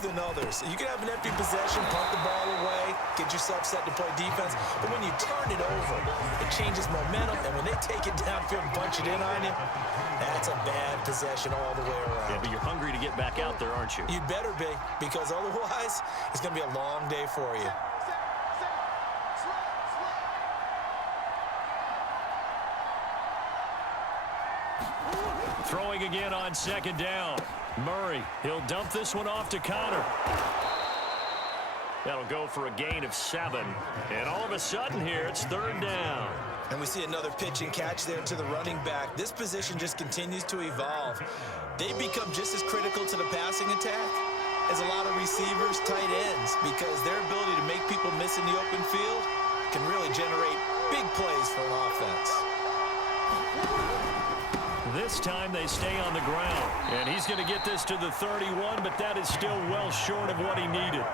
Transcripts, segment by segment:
than others. You can have an empty possession, punt the ball away, get yourself set to play defense, but when you turn it over, it changes momentum, and when they take it downfield and punch it in on you, that's a bad possession all the way around. Yeah, but you're hungry to get back out there, aren't you? You better be, because otherwise, it's going to be a long day for you. Throwing again on second down. Murray, he'll dump this one off to Connor. That'll go for a gain of 7. And all of a sudden here, it's third down. And we see another pitch and catch there to the running back. This position just continues to evolve. They become just as critical to the passing attack as a lot of receivers, tight ends, because their ability to make people miss in the open field can really generate big plays for an offense. This time they stay on the ground. And he's going to get this to the 31, but that is still well short of what he needed.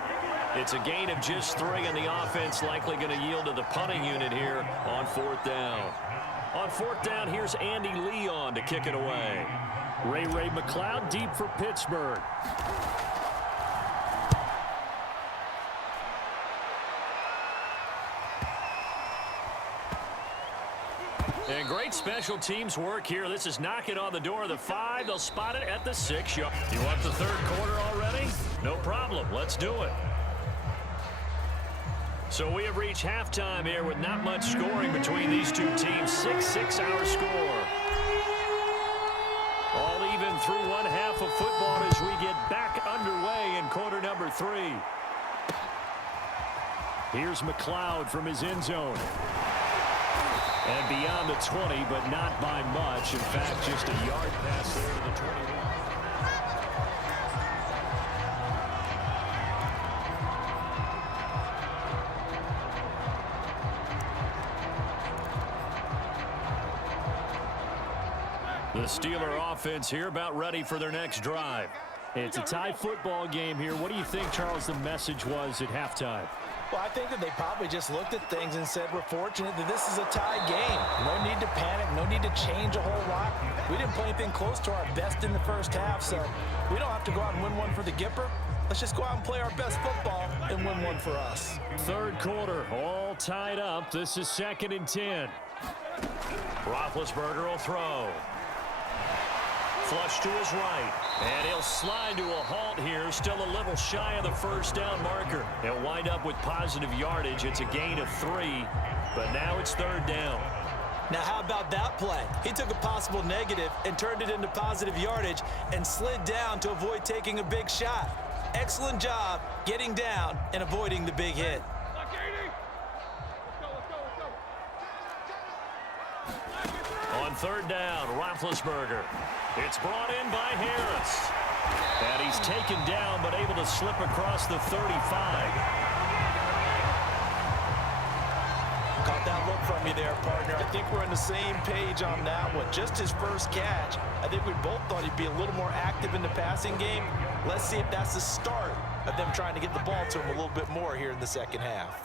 It's a gain of just 3, and the offense likely going to yield to the punting unit here on fourth down. On fourth down, here's Andy Leon to kick it away. Ray McLeod deep for Pittsburgh. And great special teams work here. This is knocking on the door of the 5. They'll spot it at the 6. You want the third quarter already? No problem. Let's do it. So we have reached halftime here with not much scoring between these two teams. 6-6 our score. All even through one half of football as we get back underway in quarter number 3. Here's McLeod from his end zone. And beyond the 20, but not by much. In fact, just a yard pass there to the 21. The Steeler offense here about ready for their next drive. It's a tie football game here. What do you think, Charles, the message was at halftime? Well, I think that they probably just looked at things and said, we're fortunate that this is a tie game. No need to panic, no need to change a whole lot. We didn't play anything close to our best in the first half, so we don't have to go out and win one for the Gipper. Let's just go out and play our best football and win one for us. Third quarter, all tied up. This is 2nd and 10. Roethlisberger will throw. Flush to his right, and he'll slide to a halt here, still a little shy of the first down marker. He'll wind up with positive yardage. It's a gain of 3, but now it's third down. Now how about that play? He took a possible negative and turned it into positive yardage and slid down to avoid taking a big shot. Excellent job getting down and avoiding the big hit. On third down, Roethlisberger. It's brought in by Harris. And he's taken down, but able to slip across the 35. Caught that look from you there, partner. I think we're on the same page on that one. Just his first catch. I think we both thought he'd be a little more active in the passing game. Let's see if that's the start of them trying to get the ball to him a little bit more here in the second half.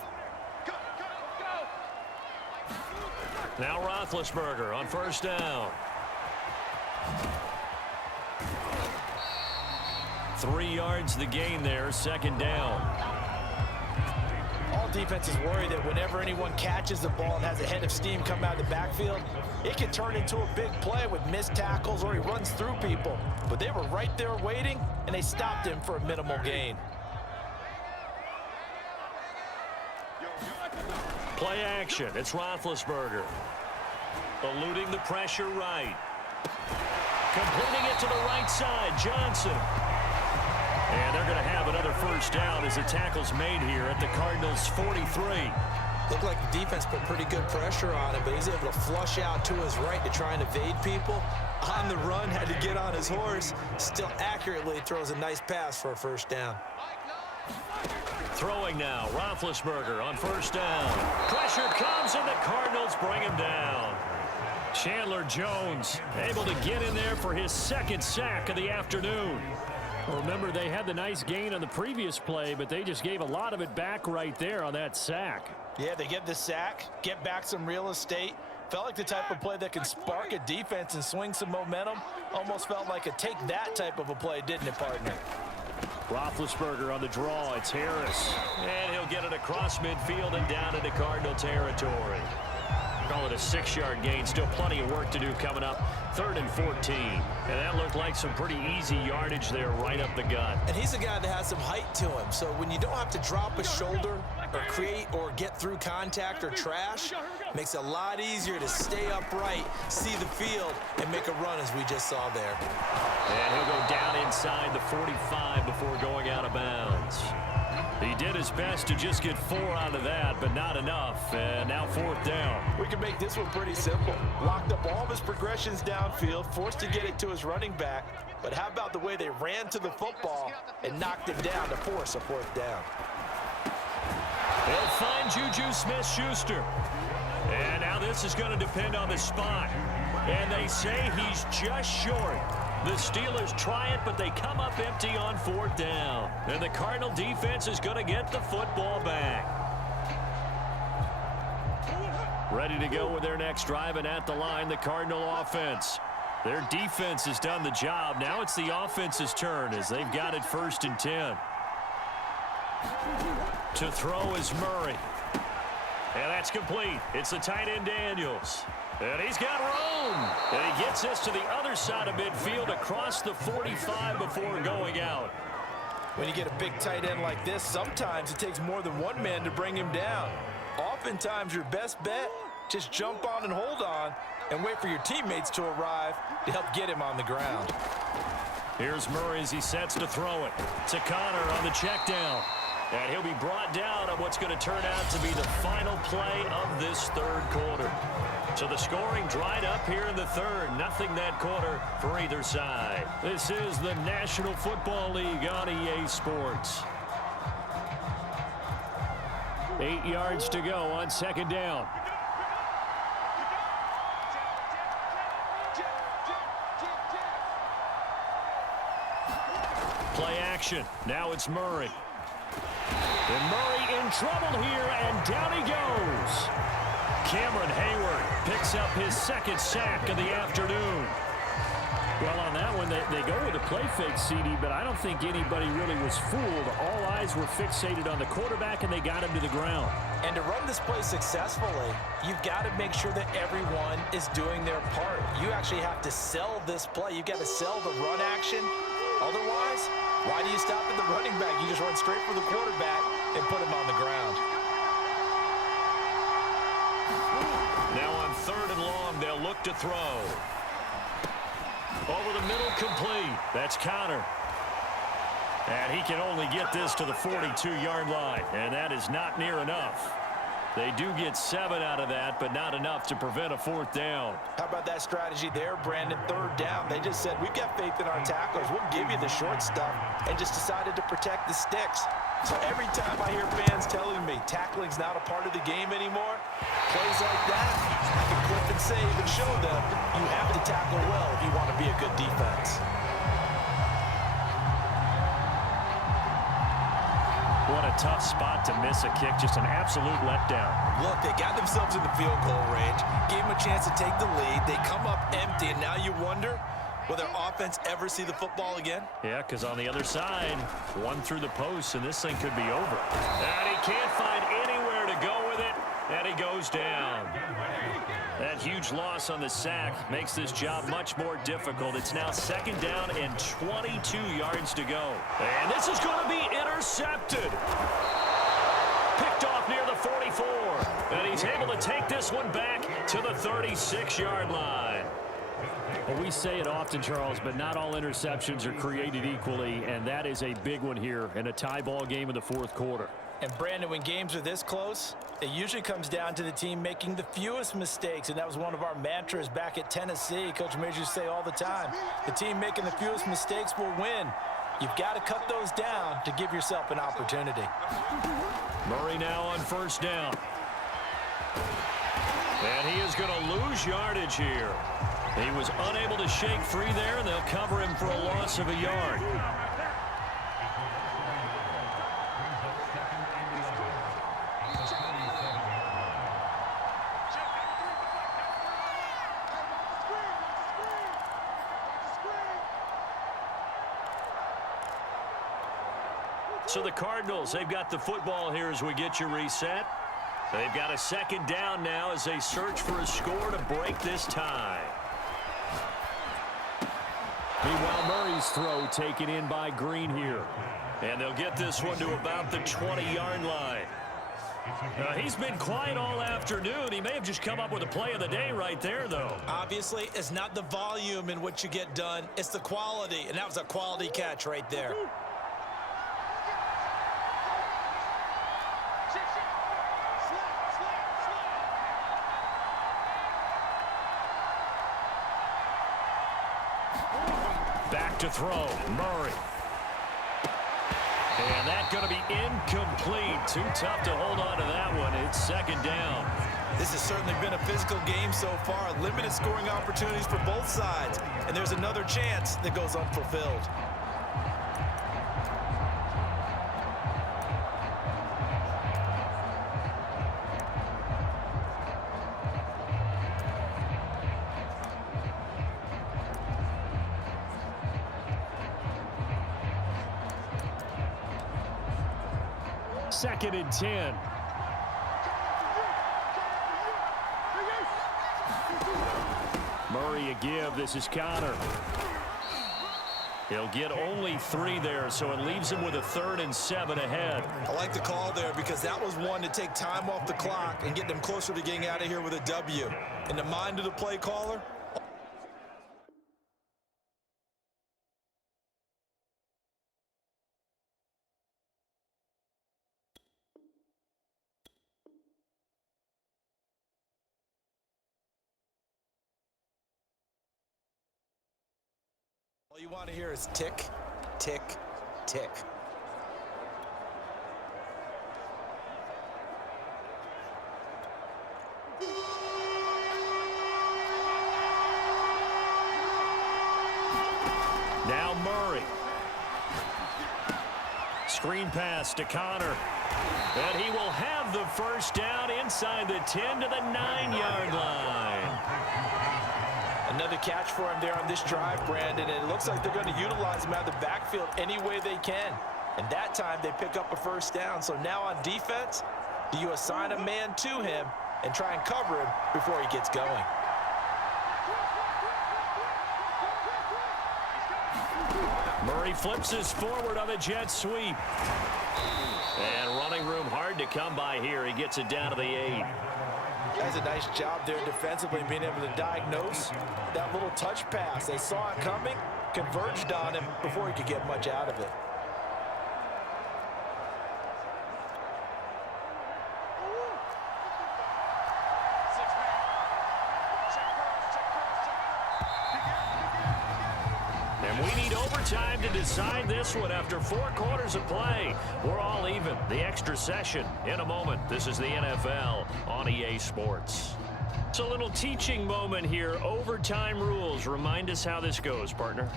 Now Roethlisberger on first down. 3 yards the gain there, second down. All defenses worry that whenever anyone catches the ball and has a head of steam come out of the backfield, it can turn into a big play with missed tackles or he runs through people. But they were right there waiting, and they stopped him for a minimal gain. Play action. It's Roethlisberger. Eluding the pressure right. Completing it to the right side, Johnson. And they're going to have another first down as the tackle's made here at the Cardinals' 43. Looked like the defense put pretty good pressure on him, but he's able to flush out to his right to try and evade people. On the run, had to get on his horse. Still accurately throws a nice pass for a first down. Throwing now, Roethlisberger on first down. Pressure comes, and the Cardinals bring him down. Chandler Jones able to get in there for his second sack of the afternoon. Remember, they had the nice gain on the previous play, but they just gave a lot of it back right there on that sack. Yeah, they get the sack, get back some real estate. Felt like the type of play that can spark a defense and swing some momentum. Almost felt like a take that type of a play, didn't it, partner? Roethlisberger on the draw. It's Harris. And he'll get it across midfield and down into Cardinal territory. Call it a 6-yard gain. Still plenty of work to do coming up. 3rd and 14. And that looked like some pretty easy yardage there right up the gut. And he's a guy that has some height to him. So when you don't have to drop a shoulder or create or get through contact or trash, makes it a lot easier to stay upright, see the field, and make a run as we just saw there. And he'll go down inside the 45 before going out of bounds. He did his best to just get 4 out of that, but not enough. And now 4th down. We can make this one pretty simple. Locked up all of his progressions downfield, forced to get it to his running back. But how about the way they ran to the football and knocked him down to force a 4th down? They'll find Juju Smith-Schuster. And now this is going to depend on the spot. And they say he's just short. The Steelers try it, but they come up empty on 4th down. And the Cardinal defense is going to get the football back. Ready to go with their next drive, and at the line, the Cardinal offense. Their defense has done the job. Now it's the offense's turn as they've got it 1st and 10. To throw is Murray. And that's complete. It's the tight end Daniels. And he's got room. And he gets this to the other side of midfield across the 45 before going out. When you get a big tight end like this, sometimes it takes more than one man to bring him down. Oftentimes, your best bet, just jump on and hold on and wait for your teammates to arrive to help get him on the ground. Here's Murray as he sets to throw it. To Connor on the check down. And he'll be brought down on what's going to turn out to be the final play of this 3rd quarter. So the scoring dried up here in the 3rd. Nothing that quarter for either side. This is the National Football League on EA Sports. 8 yards to go on 2nd down. Play action. Now it's Murray. And Murray in trouble here, and down he goes. Cameron Hayward picks up his 2nd sack of the afternoon. Well, on that one, they go with a play fake, CD, but I don't think anybody really was fooled. All eyes were fixated on the quarterback, and they got him to the ground. And to run this play successfully, you've got to make sure that everyone is doing their part. You actually have to sell this play. You've got to sell the run action. Otherwise, why do you stop at the running back? You just run straight for the quarterback and put him on the ground. Now on 3rd and long, they'll look to throw. Over the middle, complete. That's Connor. And he can only get this to the 42-yard line, and that is not near enough. They do get 7 out of that, but not enough to prevent a 4th down. How about that strategy there, Brandon? 3rd down. They just said, we've got faith in our tacklers. We'll give you the short stuff, and just decided to protect the sticks. So every time I hear fans telling me tackling's not a part of the game anymore, plays like that, I can clip and save and show them you have to tackle well if you want to be a good defense. What a tough spot to miss a kick. Just an absolute letdown. Look, they got themselves in the field goal range, gave them a chance to take the lead. They come up empty, and now you wonder, will their offense ever see the football again? Yeah, because on the other side, one through the post, and this thing could be over. And he can't find anywhere to go with it, and he goes down. That huge loss on the sack makes this job much more difficult. It's now 2nd down and 22 yards to go. And this is going to be intercepted. Picked off near the 44. And he's able to take this one back to the 36-yard line. Well, we say it often, Charles, but not all interceptions are created equally, and that is a big one here in a tie ball game in the 4th quarter. And Brandon, when games are this close, it usually comes down to the team making the fewest mistakes, and that was one of our mantras back at Tennessee. Coach Major used to say all the time, the team making the fewest mistakes will win. You've got to cut those down to give yourself an opportunity. Murray now on 1st down. And he is going to lose yardage here. He was unable to shake free there, and they'll cover him for a loss of a yard. So the Cardinals, they've got the football here as we get you reset. They've got a second down now as they search for a score to break this tie. Meanwhile, Murray's throw taken in by Green here. And they'll get this one to about the 20-yard line. He's been quiet all afternoon. He may have just come up with a play of the day right there, though. Obviously, it's not the volume in what you get done. It's the quality, and that was a quality catch right there. Back to throw, Murray. And that's going to be incomplete. Too tough to hold on to that one. It's second down. This has certainly been a physical game so far. Limited scoring opportunities for both sides. And there's another chance that goes unfulfilled. Second and 10. Murray a give. This is Connor. He'll get only 3 there, so it leaves him with a 3rd and 7 ahead. I like the call there because that was one to take time off the clock and get them closer to getting out of here with a W. In the mind of the play caller, all you want to hear is tick, tick, tick. Now Murray. Screen pass to Connor. And he will have the first down inside the 10 to the 9-yard line. Another catch for him there on this drive, Brandon, and it looks like they're going to utilize him out of the backfield any way they can. And that time they pick up a first down. So now on defense, do you assign a man to him and try and cover him before he gets going? Murray flips his forward on a jet sweep. And running room hard to come by here. He gets it down to the 8. That's a nice job there defensively, being able to diagnose that little touch pass. They saw it coming, converged on him before he could get much out of it. And we need overtime to decide this one after 4 quarters of play. We're all even. The extra session in a moment. This is the NFL on EA Sports. It's a little teaching moment here. Overtime rules. Remind us how this goes, partner.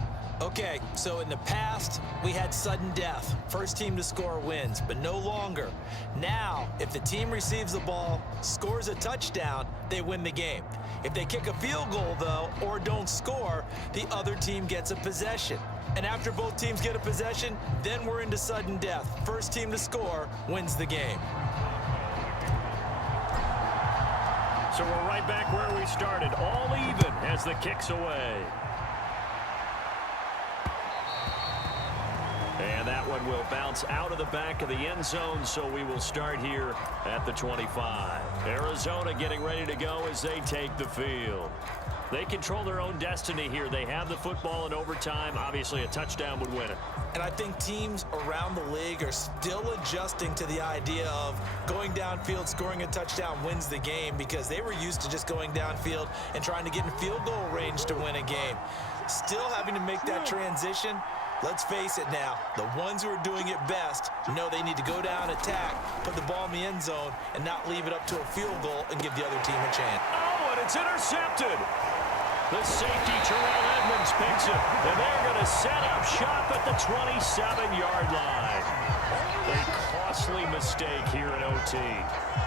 Okay, so in the past, we had sudden death. First team to score wins, but no longer. Now, if the team receives the ball, scores a touchdown, they win the game. If they kick a field goal, though, or don't score, the other team gets a possession. And after both teams get a possession, then we're into sudden death. First team to score wins the game. So we're right back where we started, all even as the kick's away. And that one will bounce out of the back of the end zone, so we will start here at the 25. Arizona getting ready to go as they take the field. They control their own destiny here. They have the football in overtime. Obviously, a touchdown would win it. And I think teams around the league are still adjusting to the idea of going downfield, scoring a touchdown wins the game, because they were used to just going downfield and trying to get in field goal range to win a game. Still having to make that transition. Let's face it now, the ones who are doing it best know they need to go down, attack, put the ball in the end zone, and not leave it up to a field goal and give the other team a chance. Oh, and it's intercepted. The safety, Terrell Edmonds, picks it, and they're going to set up shop at the 27-yard line. A costly mistake here in OT.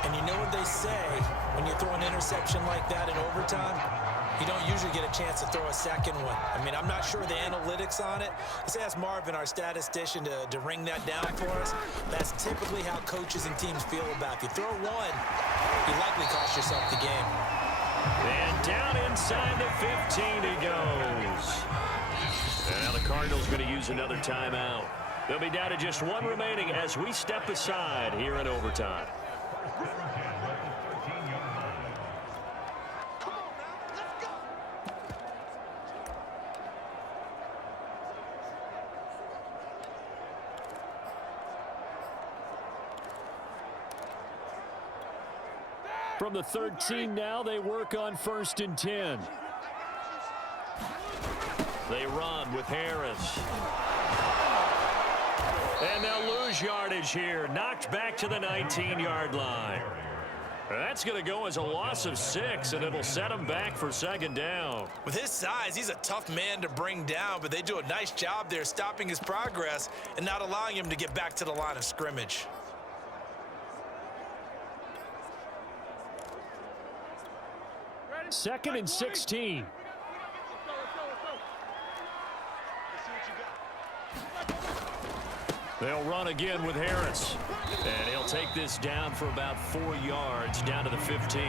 And you know what they say when you throw an interception like that in overtime? You don't usually get a chance to throw a second one. I mean, I'm not sure the analytics on it. Let's ask Marvin, our statistician, to ring that down for us. That's typically how coaches and teams feel about it. If you throw one, you likely cost yourself the game. And down inside the 15 he goes. And now the Cardinals going to use another timeout. They'll be down to just one remaining as we step aside here in overtime. From the 13 now, they work on 1st and 10. They run with Harris. And they'll lose yardage here. Knocked back to the 19-yard line. That's going to go as a loss of 6, and it'll set him back for 2nd down. With his size, he's a tough man to bring down, but they do a nice job there stopping his progress and not allowing him to get back to the line of scrimmage. Second and 16. They'll run again with Harris. And he'll take this down for about 4 yards, down to the 15.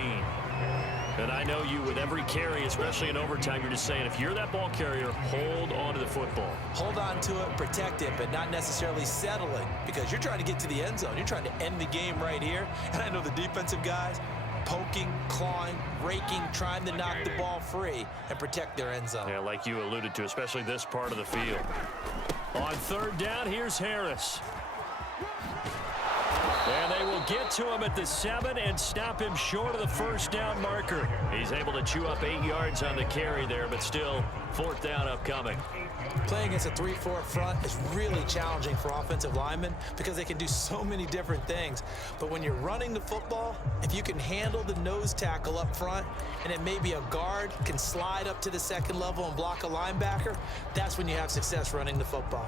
And I know you, with every carry, especially in overtime, you're just saying, if you're that ball carrier, hold on to the football. Hold on to it, protect it, but not necessarily settling, because you're trying to get to the end zone. You're trying to end the game right here. And I know the defensive guys, poking, clawing, raking, trying to knock the ball free and protect their end zone. Yeah, like you alluded to, especially this part of the field. On 3rd down, here's Harris. And they will get to him at the 7 and stop him short of the 1st down marker. He's able to chew up 8 yards on the carry there, but still 4th down upcoming. Playing against a 3-4 front is really challenging for offensive linemen because they can do so many different things. But when you're running the football, if you can handle the nose tackle up front and then maybe a guard can slide up to the 2nd level and block a linebacker, that's when you have success running the football.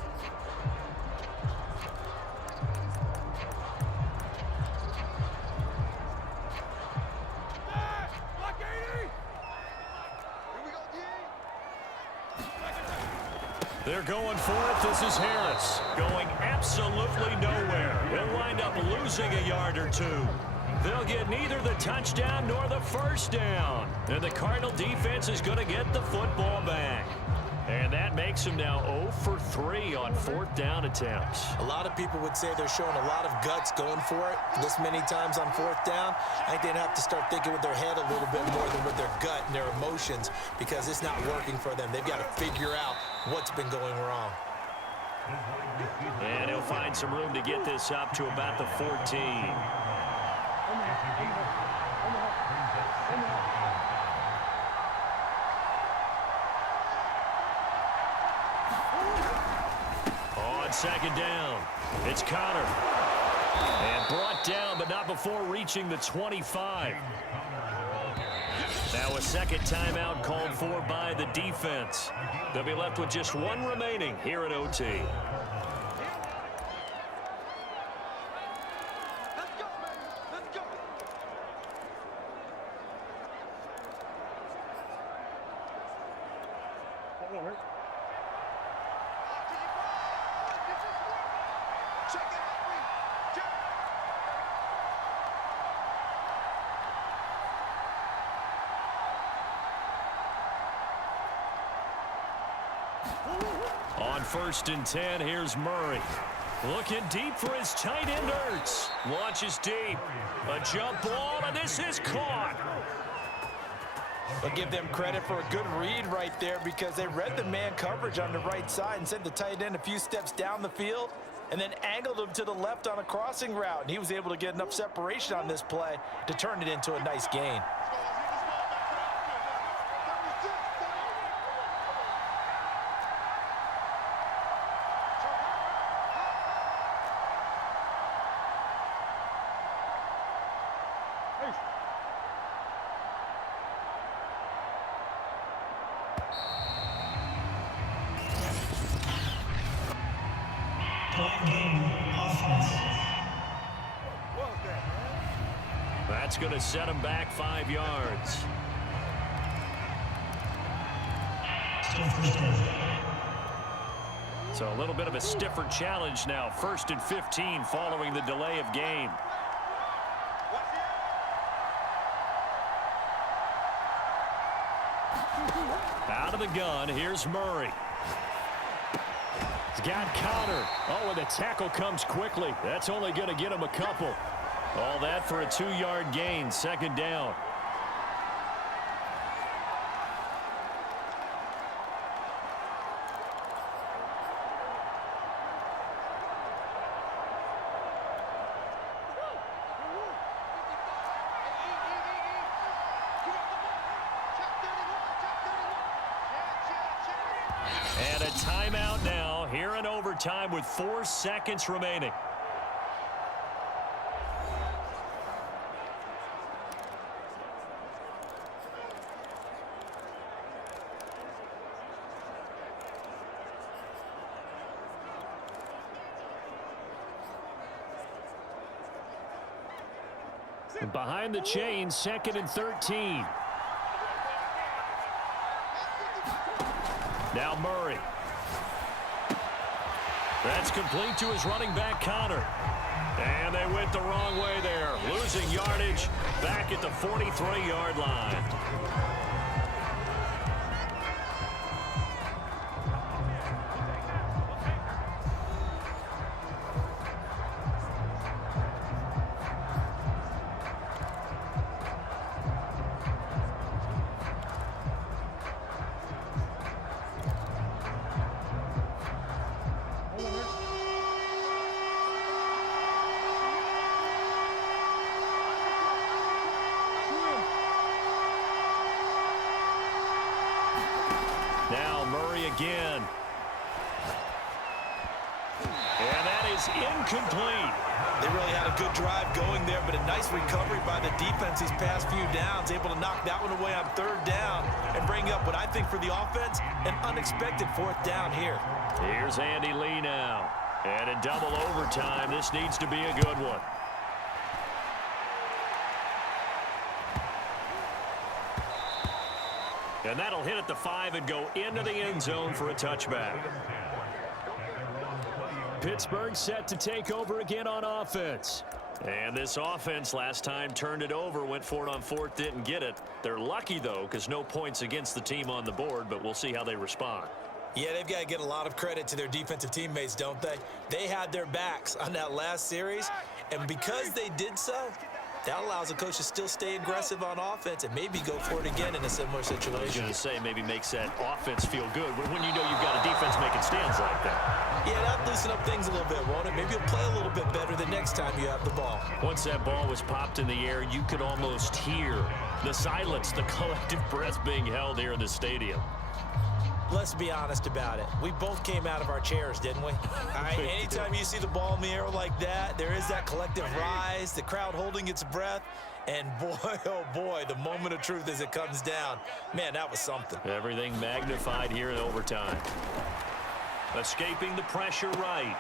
They're going for it. This is Harris going absolutely nowhere. He'll wind up losing a yard or 2. They'll get neither the touchdown nor the 1st down. And the Cardinal defense is going to get the football back. And that makes them now 0 for 3 on 4th down attempts. A lot of people would say they're showing a lot of guts going for it this many times on 4th down. I think they'd have to start thinking with their head a little bit more than with their gut and their emotions because it's not working for them. They've got to figure out what's been going wrong. And he'll find some room to get this up to about the 14. On 2nd down, it's Connor. And brought down, but not before reaching the 25. Now a 2nd timeout called for by the defense. They'll be left with just 1 remaining here at OT. On 1st and 10, here's Murray. Looking deep for his tight end, Ertz. Launches deep. A jump ball, and this is caught. I'll give them credit for a good read right there because they read the man coverage on the right side and sent the tight end a few steps down the field and then angled him to the left on a crossing route. And he was able to get enough separation on this play to turn it into a nice gain. That's going to set him back 5 yards. So a little bit of a stiffer challenge now. 1st and 15 following the delay of game. Out of the gun, here's Murray. He's got Connor. Oh, and the tackle comes quickly. That's only going to get him a couple. All that for a 2-yard gain, 2nd down. And a timeout now here in overtime with 4 seconds remaining. Behind the chains, 2nd and 13. Now Murray. That's complete to his running back, Connor. And they went the wrong way there. Losing yardage back at the 43-yard line. Now Murray again. And that is incomplete. They really had a good drive going there, but a nice recovery by the defense these past few downs, able to knock that one away on 3rd down and bring up what I think for the offense, an unexpected 4th down here. Here's Andy Lee now. And in double overtime, this needs to be a good one. And that'll hit at the 5 and go into the end zone for a touchback. Pittsburgh set to take over again on offense. And this offense last time turned it over, went for it on 4th, didn't get it. They're lucky, though, because no points against the team on the board, but we'll see how they respond. Yeah, they've got to get a lot of credit to their defensive teammates, don't they? They had their backs on that last series, and because they did so, that allows the coach to still stay aggressive on offense and maybe go for it again in a similar situation. I was going to say maybe makes that offense feel good when you know you've got a defense making stands like that. Yeah, that'll loosen up things a little bit, won't it? Maybe you'll play a little bit better the next time you have the ball. Once that ball was popped in the air, you could almost hear the silence, the collective breath being held here in the stadium. Let's be honest about it. We both came out of our chairs, didn't we? All right, anytime you see the ball in the air like that, there is that collective rise, the crowd holding its breath, and boy, oh boy, the moment of truth as it comes down. Man, that was something. Everything magnified here in overtime. Escaping the pressure right.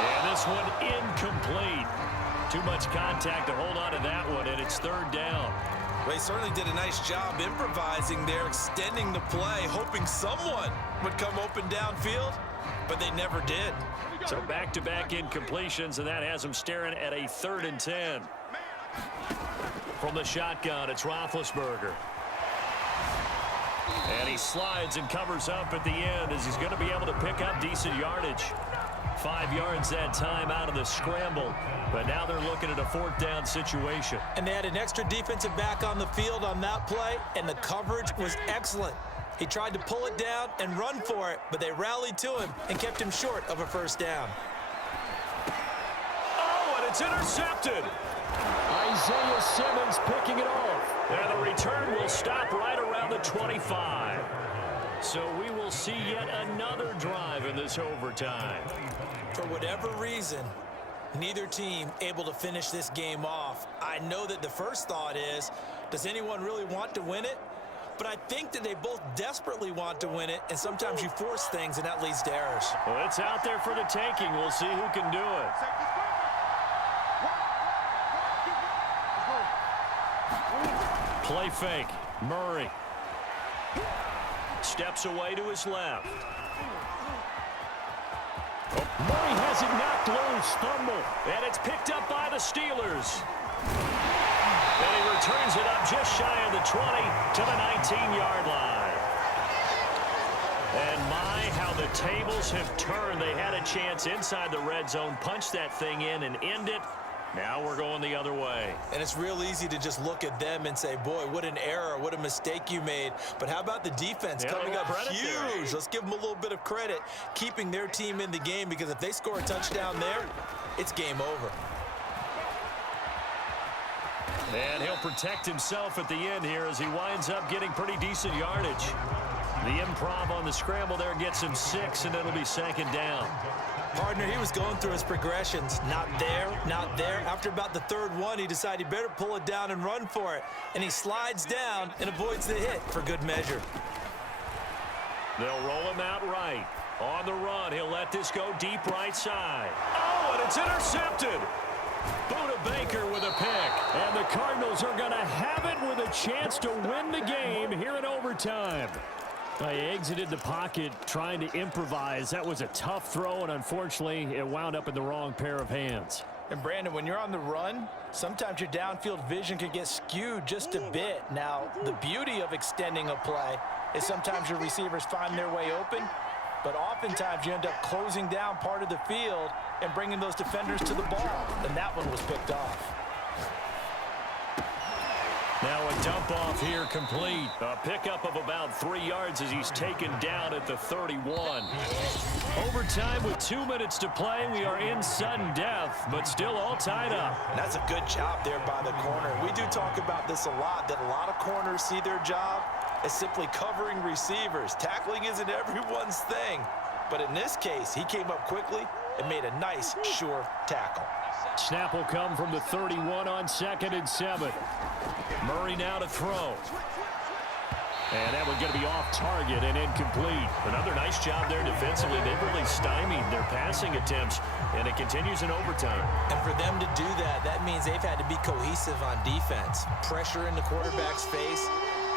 And this one incomplete. Too much contact to hold on to that one, and it's 3rd down. They certainly did a nice job improvising there, extending the play, hoping someone would come open downfield, but they never did. So back-to-back incompletions, and that has them staring at a 3rd and 10. From the shotgun, it's Roethlisberger. And he slides and covers up at the end as he's going to be able to pick up decent yardage. 5 yards that time out of the scramble. But now they're looking at a 4th down situation. And they had an extra defensive back on the field on that play, and the coverage was excellent. He tried to pull it down and run for it, but they rallied to him and kept him short of a 1st down. Oh, and it's intercepted. Isaiah Simmons picking it off. And the return will stop right around the 25. So we will see yet another drive in this overtime. For whatever reason, neither team able to finish this game off. I know that the first thought is, does anyone really want to win it? But I think that they both desperately want to win it, and sometimes you force things, and that leads to errors. Well, it's out there for the taking. We'll see who can do it. Play fake. Murray. steps away to his left. Murray has it knocked loose. Fumble. And it's picked up by the Steelers. And he returns it up just shy of the 20 to the 19-yard line. And my, how the tables have turned. They had a chance inside the red zone, punch that thing in and end it. Now we're going the other way. And it's real easy to just look at them and say, boy, what an error, what a mistake you made. But how about the defense coming up huge? Let's give them a little bit of credit, keeping their team in the game, because if they score a touchdown there, it's game over. And he'll protect himself at the end here as he winds up getting pretty decent yardage. The improv on the scramble there gets him 6, and it'll be 2nd down. Partner, he was going through his progressions. Not there, not there. After about the 3rd one, he decided he better pull it down and run for it. And he slides down and avoids the hit for good measure. They'll roll him out right. On the run, he'll let this go deep right side. Oh, and it's intercepted. Buda Baker with a pick. And the Cardinals are going to have it with a chance to win the game here in overtime. He exited the pocket trying to improvise. That was a tough throw, and unfortunately, it wound up in the wrong pair of hands. And, Brandon, when you're on the run, sometimes your downfield vision can get skewed just a bit. Now, the beauty of extending a play is sometimes your receivers find their way open, but oftentimes you end up closing down part of the field and bringing those defenders to the ball, and that one was picked off. Now a dump off here complete. A pickup of about 3 yards as he's taken down at the 31. Overtime with 2 minutes to play. We are in sudden death, but still all tied up. And that's a good job there by the corner. We do talk about this a lot, that a lot of corners see their job as simply covering receivers. Tackling isn't everyone's thing. But in this case, he came up quickly and made a nice, sure tackle. Snap will come from the 31 on 2nd and 7. Murray now to throw. And that one's going to be off target and incomplete. Another nice job there defensively. They've really stymied their passing attempts, and it continues in overtime. And for them to do that, that means they've had to be cohesive on defense. Pressure in the quarterback's face.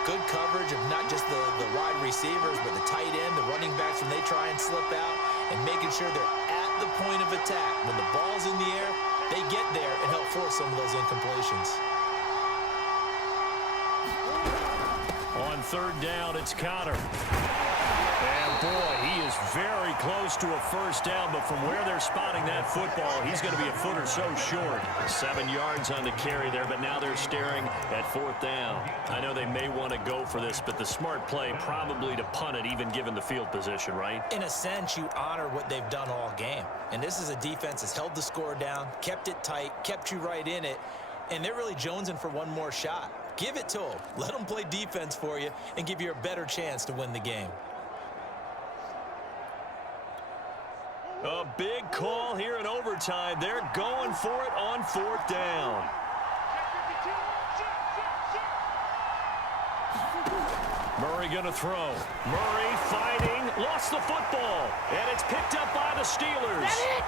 Good coverage of not just the wide receivers, but the tight end, the running backs when they try and slip out, and making sure they're at the point of attack. When the ball's in the air, they get there and help force some of those incompletions. On 3rd down, it's Connor. And boy, he is very close to a 1st down, but from where they're spotting that football, he's going to be a foot or so short. 7 yards on the carry there, but now they're staring at 4th down. I know they may want to go for this, but the smart play probably to punt it, even given the field position, right? In a sense, you honor what they've done all game. And this is a defense that's held the score down, kept it tight, kept you right in it, and they're really jonesing for one more shot. Give it to them. Let them play defense for you and give you a better chance to win the game. A big call here in overtime. They're going for it on 4th down. Murray going to throw. Murray fighting. Lost the football. And it's picked up by the Steelers. That's it.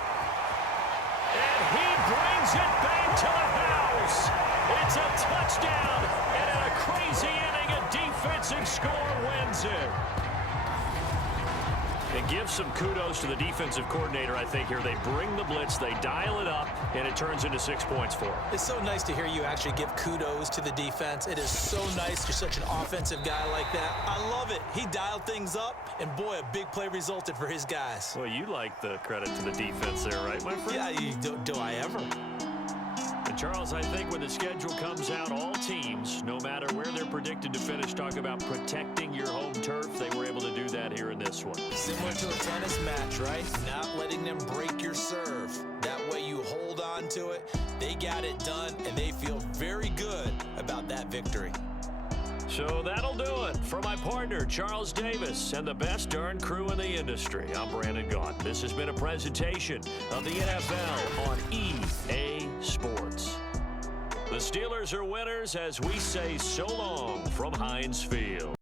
And he brings it back to the house. It's a touchdown. And in a crazy inning, a defensive score wins it. It gives some kudos to the defensive coordinator, I think, here. They bring the blitz, they dial it up, and it turns into 6 points for them. It's so nice to hear you actually give kudos to the defense. It is so nice. You're such an offensive guy like that. I love it. He dialed things up, and boy, a big play resulted for his guys. Well, you like the credit to the defense there, right, my friend? Yeah, do I ever? And Charles, I think when the schedule comes out, all teams, no matter where they're predicted to finish, talk about protecting your home turf. They were able to do that here in this one. Similar to a tennis match, right? Not letting them break your serve. That way you hold on to it. They got it done, and they feel very good about that victory. So that'll do it. For my partner, Charles Davis, and the best darn crew in the industry, I'm Brandon Gaunt. This has been a presentation of the NFL on EA Sports. The Steelers are winners as we say so long from Heinz Field.